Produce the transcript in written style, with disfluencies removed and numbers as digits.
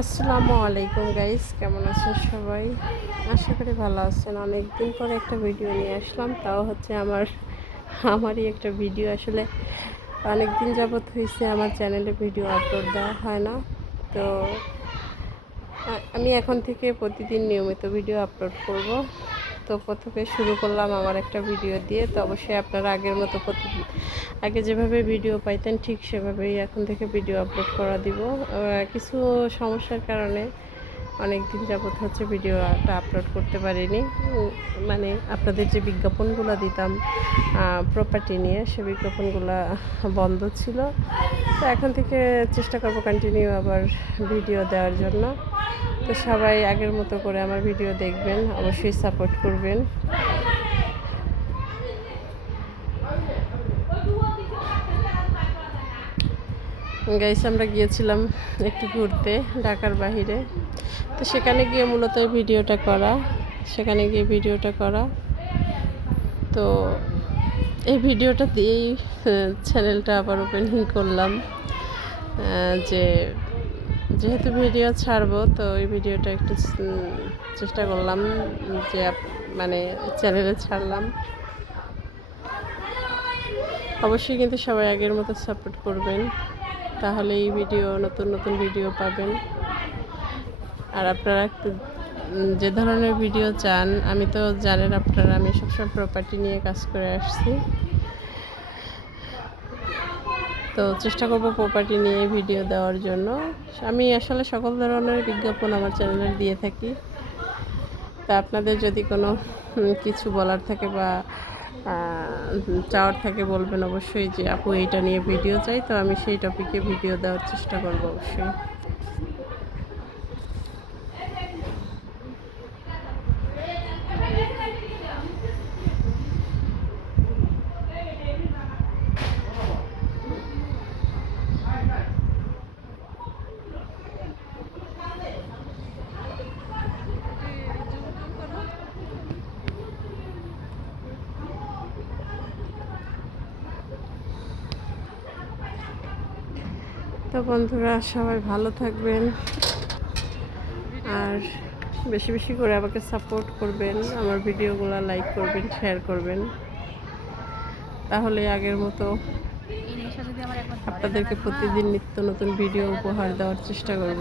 আসসালামু আলাইকুম গাইস, কেমন আছেন সবাই? আশা করি ভালো আছেন। অনেকদিন পরে একটা ভিডিও নিয়ে আসলাম, তাও হচ্ছে আমারই একটা ভিডিও। আসলে অনেক দিন যাবৎ হয়েছে আমার চ্যানেলে ভিডিও আপলোড দেওয়া হয় না। তো আমি এখন থেকে প্রতিদিন নিয়মিত ভিডিও আপলোড করব। তো প্রথমে শুরু করলাম আমার একটা ভিডিও দিয়ে। তো অবশ্যই আপনারা আগের মতো আগে যেভাবে ভিডিও পাইতেন ঠিক সেভাবেই এখন থেকে ভিডিও আপলোড করা দিব। কিছু সমস্যার কারণে অনেক দিন যাবৎ হচ্ছে ভিডিওটা আপলোড করতে পারিনি। মানে আপনাদের যে বিজ্ঞাপনগুলো দিতাম প্রপার্টি নিয়ে, সে বিজ্ঞাপনগুলো বন্ধ ছিল। তো এখন থেকে চেষ্টা করব কন্টিনিউ আবার ভিডিও দেওয়ার জন্য। তো সবাই আগের মতো করে আমার ভিডিও দেখবেন, অবশ্যই সাপোর্ট করবেন। গাইস, আমরা গিয়েছিলাম একটু ঘুরতে ঢাকার বাহিরে। তো সেখানে গিয়ে মূলত ভিডিওটা করা। তো এই ভিডিওটা দিয়েই চ্যানেলটা আবার ওপেনিং করলাম। যেহেতু ভিডিও ছাড়বো, তো এই ভিডিওটা একটু চেষ্টা করলাম যে মানে চ্যানেলে ছাড়লাম। অবশ্যই কিন্তু সবাই আগের মতো সাপোর্ট করবেন, তাহলে এই নতুন নতুন ভিডিও পাবেন। আর আপনারা যে ধরনের ভিডিও চান, আমি তো জানেন আপনারা, আমি সবসময় প্রপার্টি নিয়ে কাজ করে আসছি। তো চেষ্টা করব প্রপার্টি নিয়ে ভিডিও দেওয়ার জন্য। আমি আসলে সকল ধরনের বিজ্ঞাপন আমার চ্যানেলে দিয়ে থাকি। তা আপনাদের যদি কোনো কিছু বলার থাকে বা চাওয়ার থাকে বলবেন অবশ্যই, যে আপু এইটা নিয়ে ভিডিও চাই। তো আমি সেই টপিকে ভিডিও দেওয়ার চেষ্টা করব অবশ্যই। তো বন্ধুরা, সবাই ভালো থাকবেন আর বেশি বেশি করে আমাকে সাপোর্ট করবেন। আমার ভিডিওগুলো লাইক করবেন, শেয়ার করবেন, তাহলে আগের মতো আপনাদেরকে প্রতিদিন নিত্য নতুন ভিডিও উপহার দেওয়ার চেষ্টা করব।